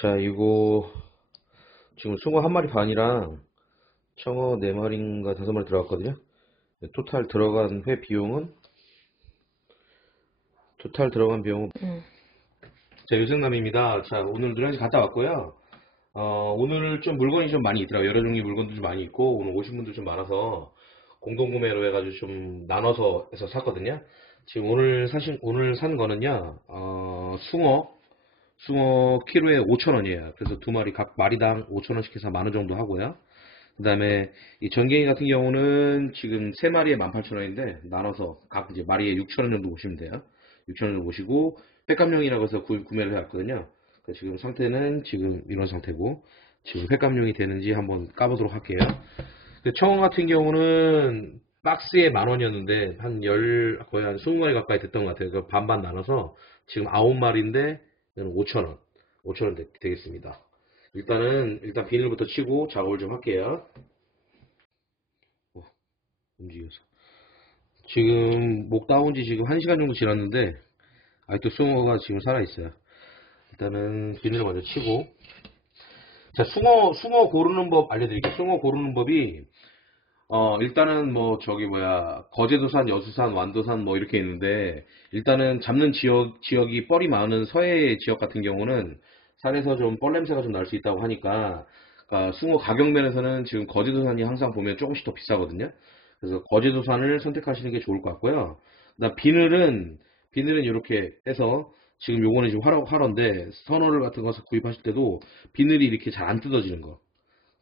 자, 이거 지금 숭어 한 마리 반이랑 청어 네 마리인가 다섯 마리 들어갔거든요. 토탈 들어간 회 비용은 응. 자, 유승남입니다. 자, 오늘 노량진 갔다 왔고요. 오늘 좀 물건이 좀 많이 있더라고요. 여러 종류 물건도 좀 많이 있고 오늘 오신 분들 좀 많아서 공동구매로 해가지고 좀 나눠서 해서 샀거든요. 지금 오늘 산 거는요. 숭어 키로에 5,000원이에요. 그래서 두 마리 각 마리당 5,000원씩 해서 10,000원 정도 하고요. 그 다음에 이 전갱이 같은 경우는 지금 세 마리에 18,000원인데 나눠서 각 이제 마리에 6,000원 정도 보시면 돼요. 6,000원 정도 보시고 횟감용이라고 해서 구매를 해왔거든요. 지금 상태는 지금 이런 상태고 지금 횟감용이 되는지 한번 까보도록 할게요. 청어 같은 경우는 박스에 10,000원이었는데 거의 한 20마리 가까이 됐던 것 같아요. 그걸 반반 나눠서 지금 9마리인데 5,000원 5,000원 되겠습니다. 일단 비닐부터 치고 작업을 좀 할게요. 움직여서 지금 목 따온 지 지금 1시간 정도 지났는데 아직도 숭어가 지금 살아있어요. 일단은 비닐을 먼저 치고, 자, 숭어 고르는 법 알려드릴게요. 숭어 고르는 법이 일단은 뭐 저기 뭐야 거제도산, 여수산, 완도산 뭐 이렇게 있는데 일단은 잡는 지역이 뻘이 많은 서해 지역 같은 경우는 산에서 좀 뻘 냄새가 좀 날 수 있다고 하니까, 그러니까 숭어 가격 면에서는 지금 거제도산이 항상 보면 조금씩 더 비싸거든요. 그래서 거제도산을 선택하시는 게 좋을 것 같고요. 그다음 비늘은 이렇게 해서 지금 요거는 지금 화로인데 선어를 같은 거 구입하실 때도 비늘이 이렇게 잘 안 뜯어지는 거.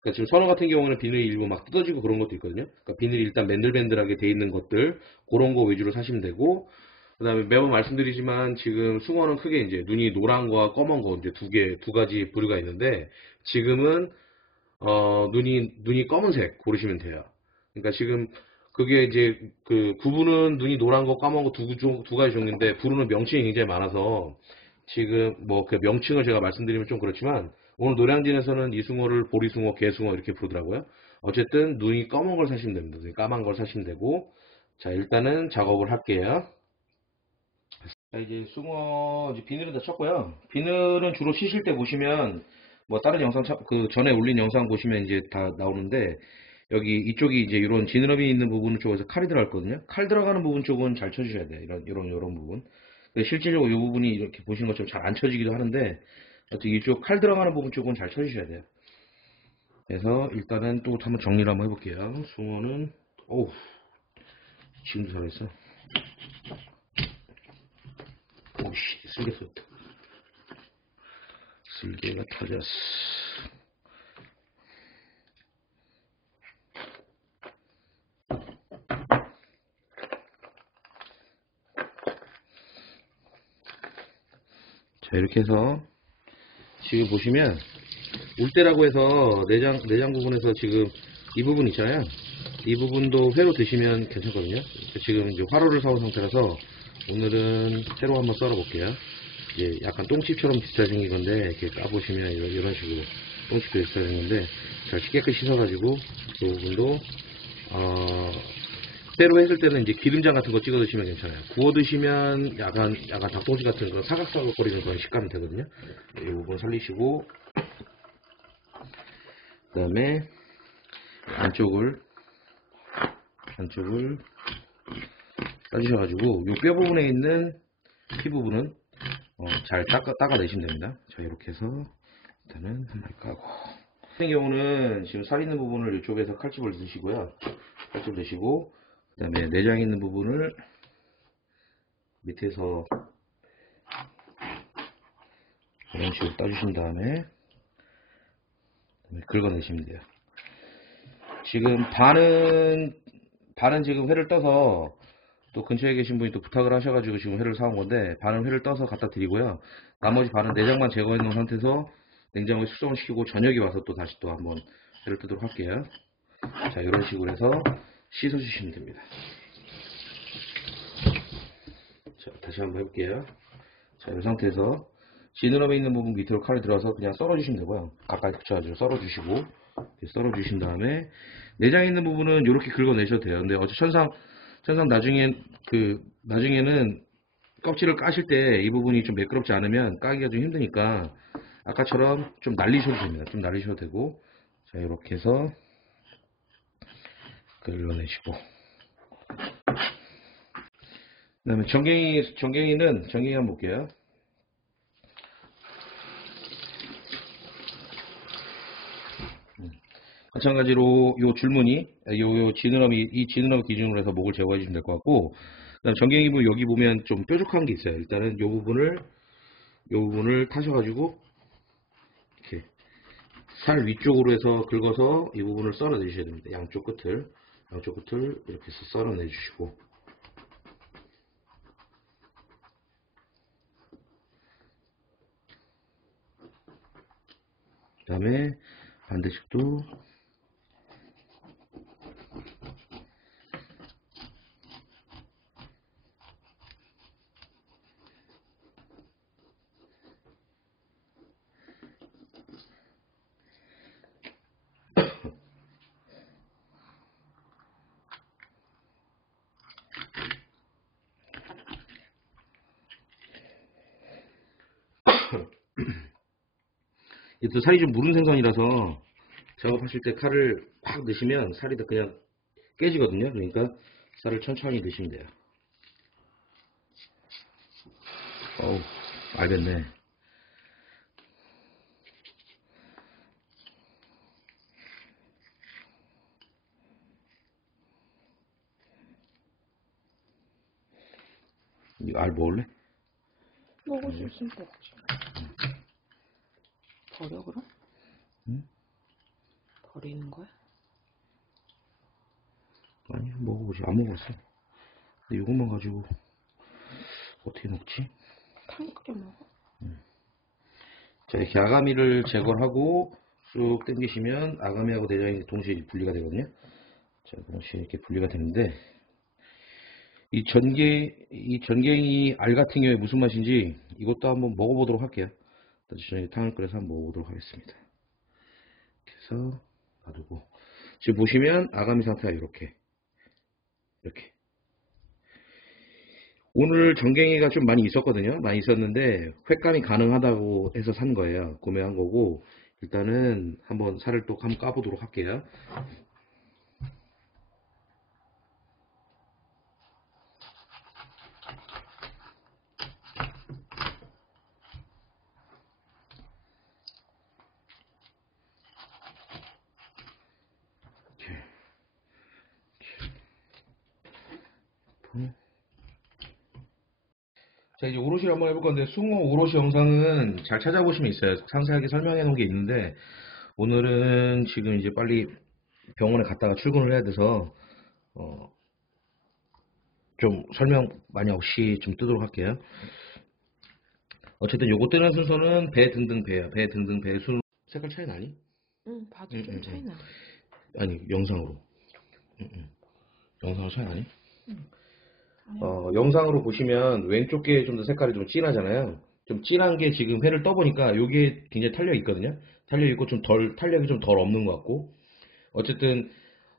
그러니까 지금 선어 같은 경우는 비늘이 일부 막 뜯어지고 그런 것도 있거든요. 그러니까 비늘이 일단 맨들맨들하게 돼 있는 것들 그런 거 위주로 사시면 되고, 그다음에 매번 말씀드리지만 지금 숭어는 크게 이제 눈이 노란 거와 검은 거 이제 두 가지 부류가 있는데 지금은 눈이 검은색 고르시면 돼요. 그러니까 지금 그게 이제 그 구분은 눈이 노란 거 까만 거 두 가지 종류인데 부르는 명칭이 굉장히 많아서 지금 뭐 그 명칭을 제가 말씀드리면 좀 그렇지만 오늘 노량진에서는 이숭어를 보리숭어, 개숭어 이렇게 부르더라고요. 어쨌든 눈이 검은 걸 사시면 됩니다. 눈이 까만 걸 사시면 되고, 자, 일단은 작업을 할게요. 자, 이제 숭어 이제 비늘은 다 쳤고요. 비늘은 주로 치실 때 보시면 뭐 다른 영상 그 전에 올린 영상 보시면 이제 다 나오는데 여기 이쪽이 이제 이런 지느러미 있는 부분 쪽에서 칼이 들어갔거든요. 칼 들어가는 부분 쪽은 잘 쳐주셔야 돼요. 이런 부분. 근데 실질적으로 이 부분이 이렇게 보시는 것처럼 잘 안 쳐지기도 하는데 어떻게 이쪽 칼 들어가는 부분 쪽은 잘 쳐주셔야 돼요. 그래서 일단은 또 한번 정리를 한번 해볼게요. 숭어는 어우 지금도 살아있어. 오씨 쓸개 쏟다. 쓸개가 터졌어. 자, 이렇게 해서 지금 보시면 울대라고 해서 내장 부분에서 지금 이 부분 있잖아요. 이 부분도 회로 드시면 괜찮거든요. 지금 이제 화로를 사온 상태라서 오늘은 회로 한번 썰어 볼게요. 이제 약간 똥집처럼 비슷하게 생긴 건데 이렇게 까보시면 이런 식으로 똥집도 비슷하게 생긴 건데 잘 깨끗이 씻어가지고 그 부분도 회로 했을 때는 이제 기름장 같은 거 찍어 드시면 괜찮아요. 구워 드시면 약간 닭똥집 같은 거 사각사각거리는 그런 식감이 되거든요. 이 부분 살리시고 그 다음에 안쪽을 따주셔가지고 요 뼈 부분에 있는 피 부분은 잘 닦아내시면 됩니다. 자, 이렇게 해서 일단은 한 번 까고, 같은 경우는 지금 살 있는 부분을 이쪽에서 칼집을 드시고요. 칼집 드시고 그 다음에 내장 있는 부분을 밑에서 이런 식으로 따주신 다음에 긁어내시면 돼요. 지금 반은 지금 회를 떠서 또 근처에 계신 분이 또 부탁을 하셔가지고 지금 회를 사온 건데 반은 회를 떠서 갖다 드리고요. 나머지 반은 내장만 제거해 놓은 상태에서 냉장고에 숙성을 시키고 저녁에 와서 또 다시 또 한번 회를 뜨도록 할게요. 자, 이런 식으로 해서 씻어 주시면 됩니다. 자, 다시 한번 해볼게요. 자, 이 상태에서 지느러미 있는 부분 밑으로 칼을 들어서 그냥 썰어 주시면 되고요. 가까이 붙여가지고 썰어 주시고 썰어 주신 다음에 내장 있는 부분은 이렇게 긁어내셔도 돼요. 근데 어차피 천상 나중에는 껍질을 까실 때 이 부분이 좀 매끄럽지 않으면 까기가 좀 힘드니까 아까처럼 좀 날리셔도 됩니다. 좀 날리셔도 되고, 자, 이렇게 해서 걸러내시고. 그 다음에 전갱이는 한번 볼게요. 마찬가지로 요 줄무늬, 요 지느러미, 이 지느러미 기준으로 해서 목을 제거해 주시면 될 것 같고, 그다음 전갱이 부분 여기 보면 좀 뾰족한 게 있어요. 일단은 요 부분을 타셔가지고 이렇게 살 위쪽으로 해서 긁어서 이 부분을 썰어 내주셔야 됩니다. 양쪽 끝을 이렇게 해서 썰어 내주시고, 그 다음에 반대식도 또 살이 좀 무른 생선이라서 작업하실 때 칼을 확 넣으시면 살이 다 그냥 깨지거든요. 그러니까 살을 천천히 넣으시면 돼요. 어우, 알겠네. 이거 알 먹을래? 먹을 수 있으면 먹지. 버려 그럼? 응? 버리는 거야? 아니, 먹어보지. 안 먹었어. 근데 이것만 가지고 어떻게 먹지? 탕 끓여 먹어. 자, 이렇게 아가미를 제거하고 쑥 당기시면 아가미하고 대장이 동시에 분리가 되거든요. 자, 동시에 이렇게 분리가 되는데, 이 전갱이 알 같은 경우에 무슨 맛인지 이것도 한번 먹어보도록 할게요. 저희 탕을 끓여서 한번 먹어보도록 하겠습니다. 이렇게 해서 놔두고, 지금 보시면 아가미 상태가 이렇게. 오늘 전갱이가 좀 많이 있었거든요. 많이 있었는데 횟감이 가능하다고 해서 산 거예요. 구매한 거고, 일단은 한번 살을 또 한번 까보도록 할게요. 자, 이제 오롯이 한번 해볼 건데, 숭어 오롯이 영상은 잘 찾아보시면 있어요. 상세하게 설명해 놓은 게 있는데, 오늘은 지금 이제 빨리 병원에 갔다가 출근을 해야 돼서 좀 설명 많이 없이 좀 뜨도록 할게요. 어쨌든 요거 뜨는 순서는 배 등등 배예요. 배 등등 배 순. 색깔 차이 나니? 응, 봐도 좀 차이 나. 아니, 영상으로. 영상으로 차이 나니? 응. 영상으로 보시면 왼쪽 게 좀 더 색깔이 좀 진하잖아요. 좀 진한 게 지금 회를 떠보니까 요게 굉장히 탄력이 있거든요. 탄력이 있고 탄력이 좀 덜 없는 것 같고. 어쨌든,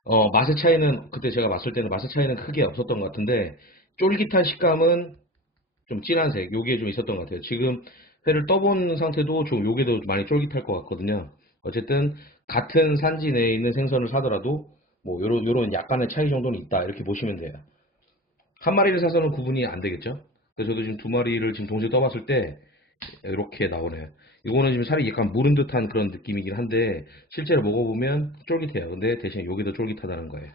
맛의 차이는, 그때 제가 맛을 때는 맛의 차이는 크게 없었던 것 같은데, 쫄깃한 식감은 좀 진한 색, 요게 좀 있었던 것 같아요. 지금 회를 떠본 상태도 좀 요게 더 많이 쫄깃할 것 같거든요. 어쨌든, 같은 산지 내에 있는 생선을 사더라도, 뭐, 요런 약간의 차이 정도는 있다. 이렇게 보시면 돼요. 한 마리를 사서는 구분이 안 되겠죠? 그래서 저도 지금 두 마리를 지금 동시에 떠봤을 때 이렇게 나오네요. 이거는 지금 살이 약간 무른 듯한 그런 느낌이긴 한데 실제로 먹어보면 쫄깃해요. 근데 대신 여기 더 쫄깃하다는 거예요.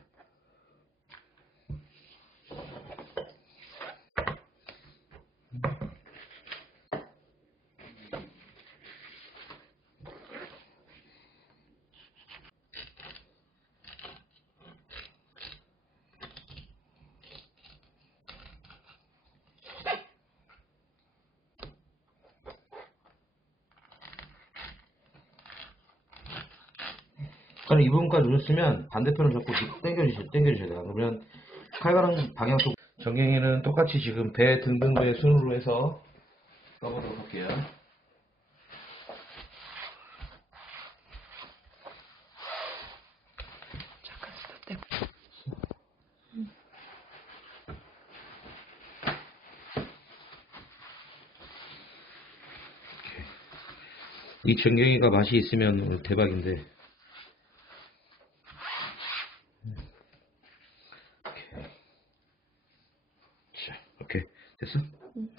그럼 이 부분까지 누르시면 반대편을 자꾸 당겨주셔야 돼요. 그러면 칼가락 방향 속 전갱이는 똑같이 지금 배 등등배 순으로 해서 떠보도록 할게요. 잠깐 스톱. 이 전갱이가 맛이 있으면 대박인데. 자, 오케이. 됐어?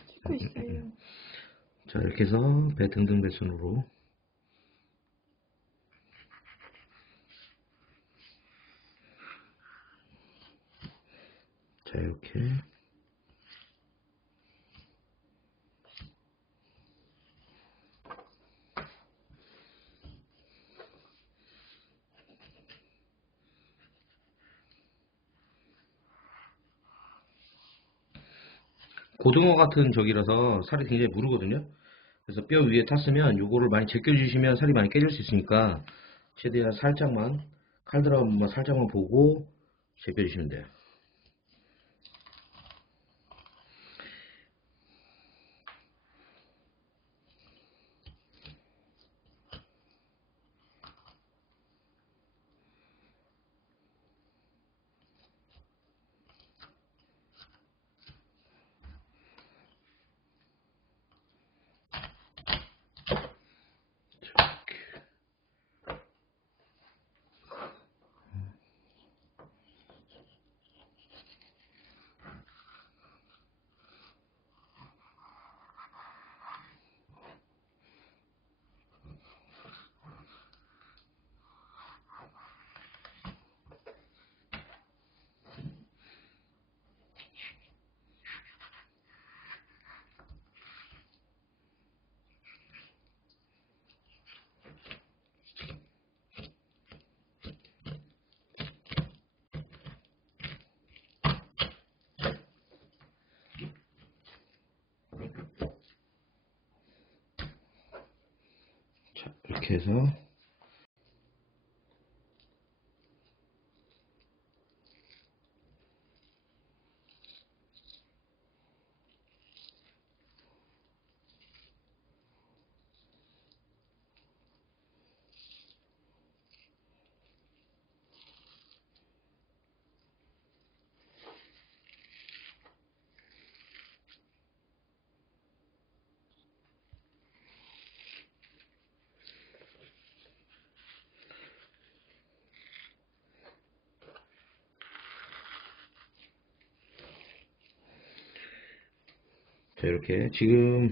찍고 있어요. 자, 이렇게 해서 배 등등 배선으로. 자, 이렇게. 고등어 같은 저기라서 살이 굉장히 무르거든요. 그래서 뼈 위에 탔으면 요거를 많이 제껴주시면 살이 많이 깨질 수 있으니까 최대한 살짝만 칼 들어가면 살짝만 보고 제껴주시면 돼요. 자, 이렇게 해서 자, 이렇게 지금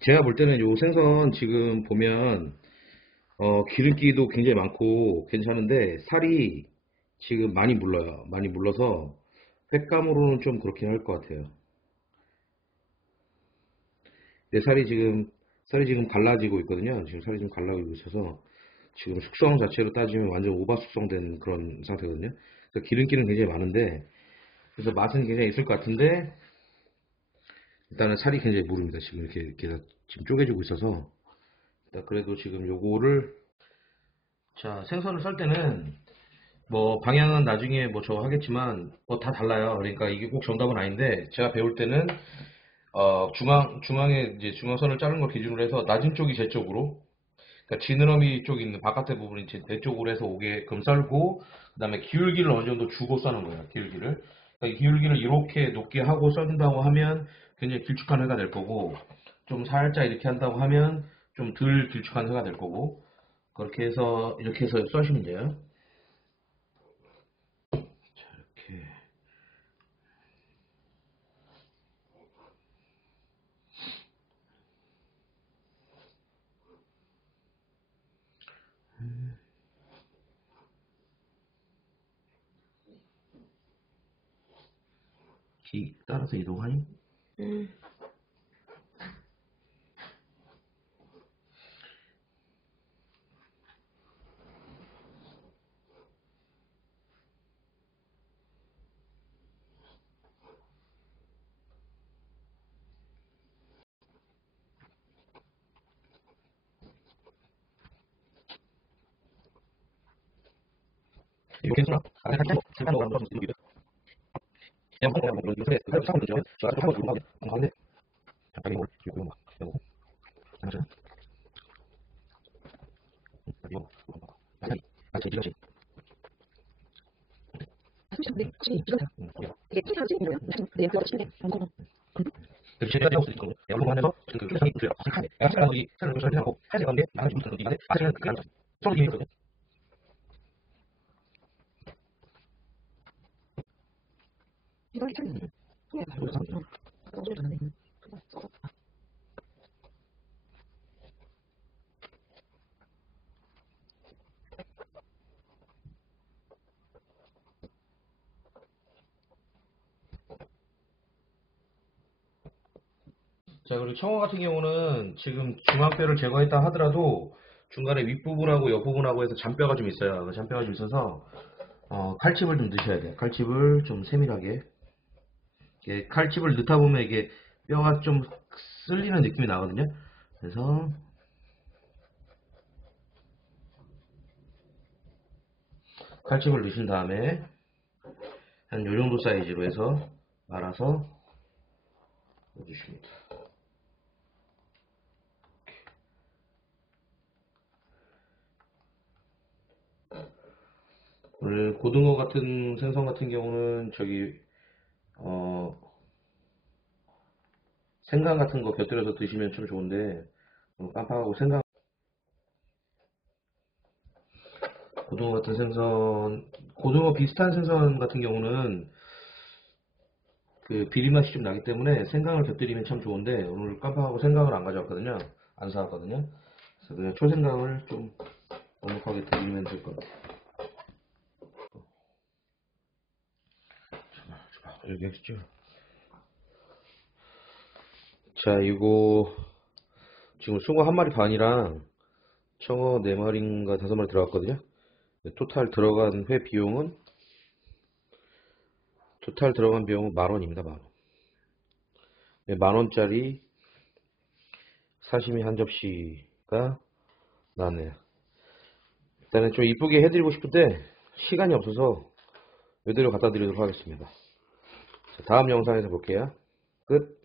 제가 볼 때는 요 생선 지금 보면 기름기도 굉장히 많고 괜찮은데 살이 지금 많이 물러요. 많이 물러서 횟감으로는 좀 그렇긴 할 것 같아요. 내 살이 지금 갈라지고 있거든요. 지금 살이 좀 갈라지고 있어서 지금 숙성 자체로 따지면 완전 오바 숙성된 그런 상태거든요. 그래서 기름기는 굉장히 많은데 그래서 맛은 굉장히 있을 것 같은데 일단은 살이 굉장히 무릅니다. 지금 이렇게 지금 쪼개지고 있어서 일단 그래도 지금 요거를 자 생선을 썰 때는 뭐 방향은 나중에 뭐 저 하겠지만 뭐 다 달라요. 그러니까 이게 꼭 정답은 아닌데 제가 배울 때는 중앙에 이제 중앙선을 자른 걸 기준으로 해서 낮은 쪽이 제 쪽으로 그러니까 지느러미 쪽 있는 바깥의 부분이 제 쪽으로 해서 오게끔 썰고 그 다음에 기울기를 어느 정도 주고 써는 거예요. 기울기를 그러니까 이 기울기를 이렇게 높게 하고 썬다고 하면 굉장히 길쭉한 회가 될 거고 좀 살짝 이렇게 한다고 하면 좀 덜 길쭉한 회가 될 거고 그렇게 해서 이렇게 해서 써시면 돼요. 자, 이렇게 따라서 이동하니? 이렇게 해서 안에 살짝 잠깐 넣어서 이렇게 그냥 그냥 뭐 요새 살짝 상을 넣죠. 제가 한번 누르고 하는데 잠깐 이거 이거 막 이거 잠깐 이거 맞지 이거지. 근데 혹시 이거요? 되게 핑크하지? 이거요? 네, 옆으로 치는데 안 걸어. 제가 하고 있거든요. 하면서 그 표정이 들어요. 하얀 색깔 우리 색을 표현하고 하얀색 가운데 나머지 물들어 이간데 아색은 그게 아니죠. 서로 비밀이 있거든요. 이걸 찾는 손에 올려서 어디로 줬는데 자, 그리고 청어 같은 경우는 지금 중앙뼈를 제거했다 하더라도 중간에 윗부분하고 옆부분하고 해서 잔뼈가 좀 있어요. 그 잔뼈가 좀 있어서 칼집을 좀 넣으셔야 돼요. 칼집을 좀 세밀하게. 이게 칼집을 넣다 보면 이게 뼈가 좀 쓸리는 느낌이 나거든요. 그래서 칼집을 넣으신 다음에 한 요 정도 사이즈로 해서 말아서 넣어주십니다. 오늘 고등어 같은 생선 같은 경우는 생강 같은 거 곁들여서 드시면 참 좋은데 너무 깜빡하고 생강 고등어 같은 생선 고등어 비슷한 생선 같은 경우는 그 비린맛이 좀 나기 때문에 생강을 곁들이면 참 좋은데 오늘 깜빡하고 생강을 안 가져왔거든요. 안 사왔거든요. 그래서 그냥 초생강을 좀 넉넉하게 드리면 될 것 같아요. 여기 하시죠. 자, 이거 지금 숭어 한 마리 반이랑 청어 4마리인가 5마리 들어갔거든요. 토탈 들어간 비용은 10,000원입니다. 10,000원. 네, 10,000원짜리 사시미 한 접시가 나왔네요. 일단은 좀 이쁘게 해드리고 싶은데 시간이 없어서 이대로 갖다 드리도록 하겠습니다. 자, 다음 영상에서 볼게요. 끝.